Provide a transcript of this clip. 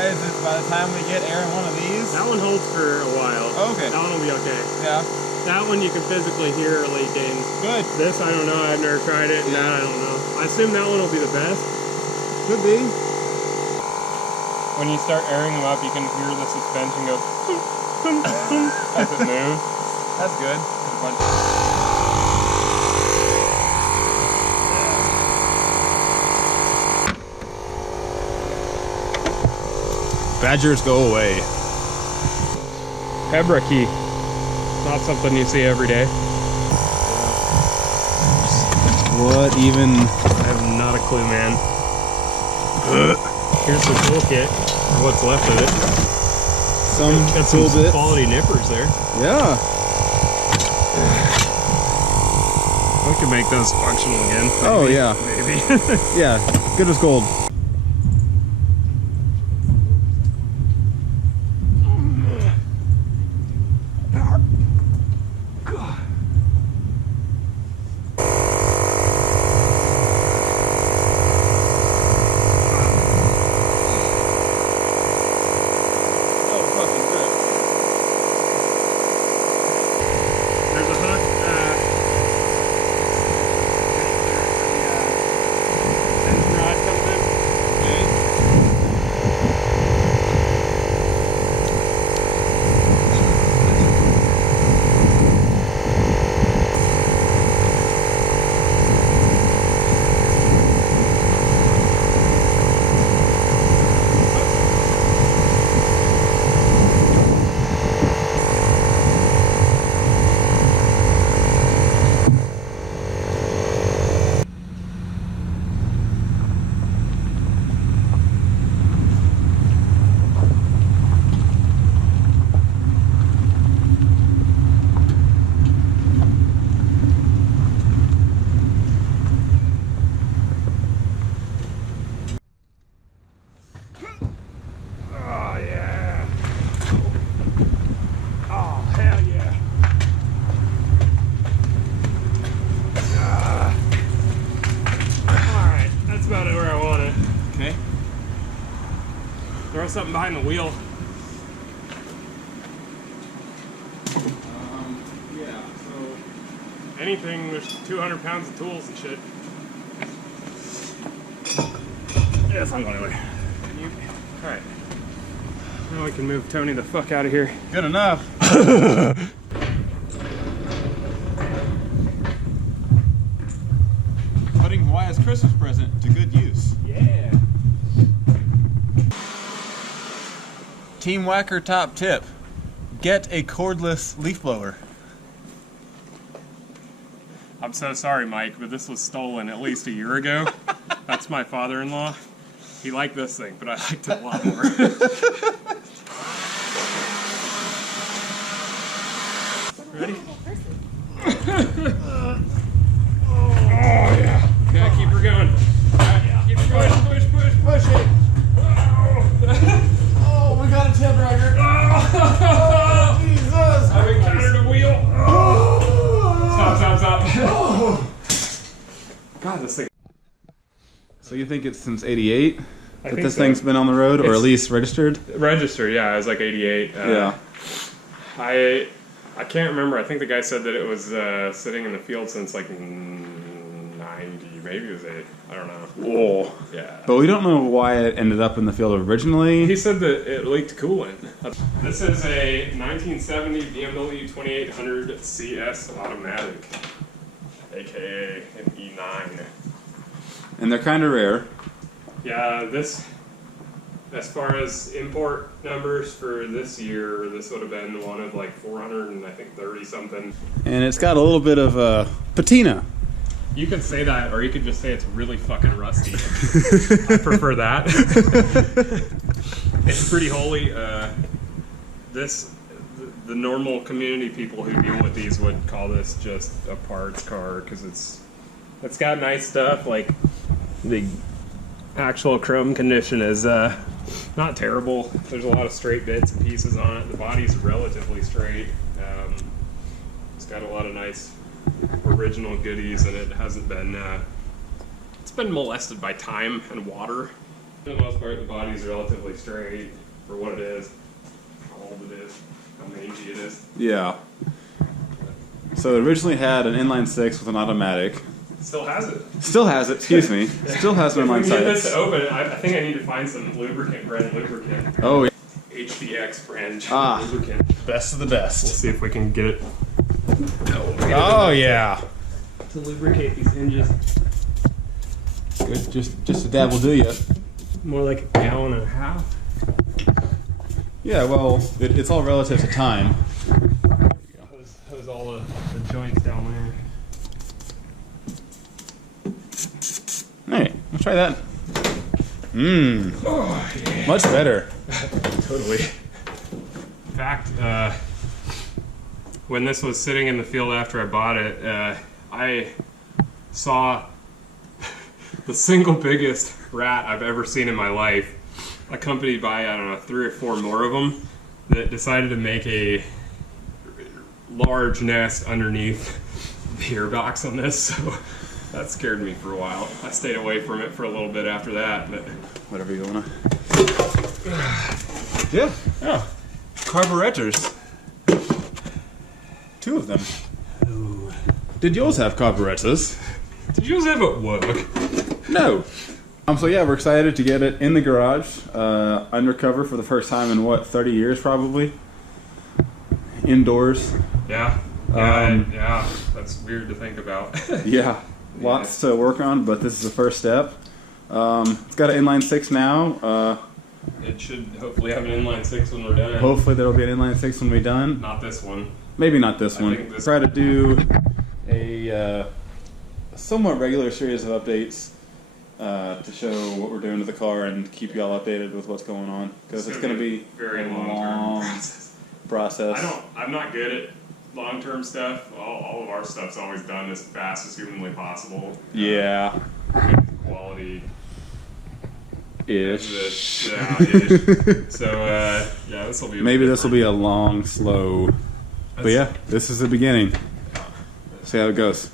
why is it by the time we get airing one of these? That one holds for a while. Oh, okay. That one will be okay. Yeah. That one you can physically hear leaking. Good. This, I don't know. I've never tried it. Yeah. That, I don't know. I assume that one will be the best. Could be. When you start airing them up, you can hear the suspension go as it moves. That's good. Badgers go away. Hebra key. Not something you see every day. What even? I have not a clue, man. Here's the toolkit, or what's left of it. Got some quality nippers there. Yeah. We could make those functional again. Maybe. Oh yeah. Maybe. Yeah. Good as gold. Throw something behind the wheel. Yeah, so... Anything, there's 200 pounds of tools and shit. Yeah, it's not going anywhere. Alright. Now we can move Tony the fuck out of here. Good enough. Putting Hawaii's Christmas present to good use. Yeah. Team WACR top tip. Get a cordless leaf blower. I'm so sorry, Mike, but this was stolen at least a year ago. That's my father-in-law. He liked this thing, but I liked it a lot more. Ready? Oh, yeah. Gotta keep her going. Keep her going. Push it. Oh, we got a tip rider. Oh, Jesus. I've encountered a wheel. Stop. God, this thing. So you think it's since '88 that this thing's been on the road, or at least registered? Registered, yeah. It was like 88. Yeah. I can't remember. I think the guy said that it was sitting in the field since like 90, maybe it was 8. I don't know. Whoa. Yeah. But we don't know why it ended up in the field originally. He said that it leaked coolant. This is a 1970 BMW 2800 CS automatic, aka an E9. And they're kind of rare. Yeah, this, as far as import numbers for this year, this would have been one of like 430 something. And it's got a little bit of patina. You can say that, or you could just say it's really fucking rusty. I prefer that. It's pretty holy. The normal community people who deal with these would call this just a parts car, because it's got nice stuff. Like the actual chrome condition is not terrible. There's a lot of straight bits and pieces on it. The body's relatively straight. It's got a lot of nice original goodies, and it hasn't been it's been molested by time and water, For the most part, the body's relatively straight for what it is, how old it is, how mangy it is. Yeah. So it originally had an inline six with an automatic. Still has it. Still has it, excuse me. Still has an If we inline can get this six. to open, I think I need to find some lubricant, brand lubricant. Oh, yeah. HBX brand lubricant. Best of the We'll best. see if we can get it. Oh yeah. To lubricate these hinges. Good. Just a dab will do you. More like a gallon and a half. Yeah, well, it's all relative to time. Hose all the joints down there. Hey, let's try that. Mmm. Oh, yeah. Much better. Totally. In fact, when this was sitting in the field after I bought it, I saw the single biggest rat I've ever seen in my life, accompanied by, I don't know, 3 or 4 more of them, that decided to make a large nest underneath the airbox on this, so that scared me for a while. I stayed away from it for a little bit after that, but... Whatever you wanna. Yeah. Oh. Carburetors. 2 of them. Ooh. Did yours have carburetors? Did yours have a work? No. So yeah, we're excited to get it in the garage, undercover for the first time in what, 30 years probably? Indoors. Yeah. Yeah, that's weird to think about. Yeah. Lots to work on, but this is the first step. It's got an inline 6 now. It should hopefully have an inline 6 when we're done. Hopefully there will be an inline 6 when we're done. Not this one. Maybe not this I one. think this- Try to do a somewhat regular series of updates to show what we're doing to the car and keep you all updated with what's going on. Because it's going to be very a long-term process. I'm not good at long-term stuff. All of our stuff's always done as fast as humanly possible. Yeah. Good quality. Ish. Yeah, ish. So, yeah, this will be... Maybe this will be a long, slow... But yeah, this is the beginning. See how it goes.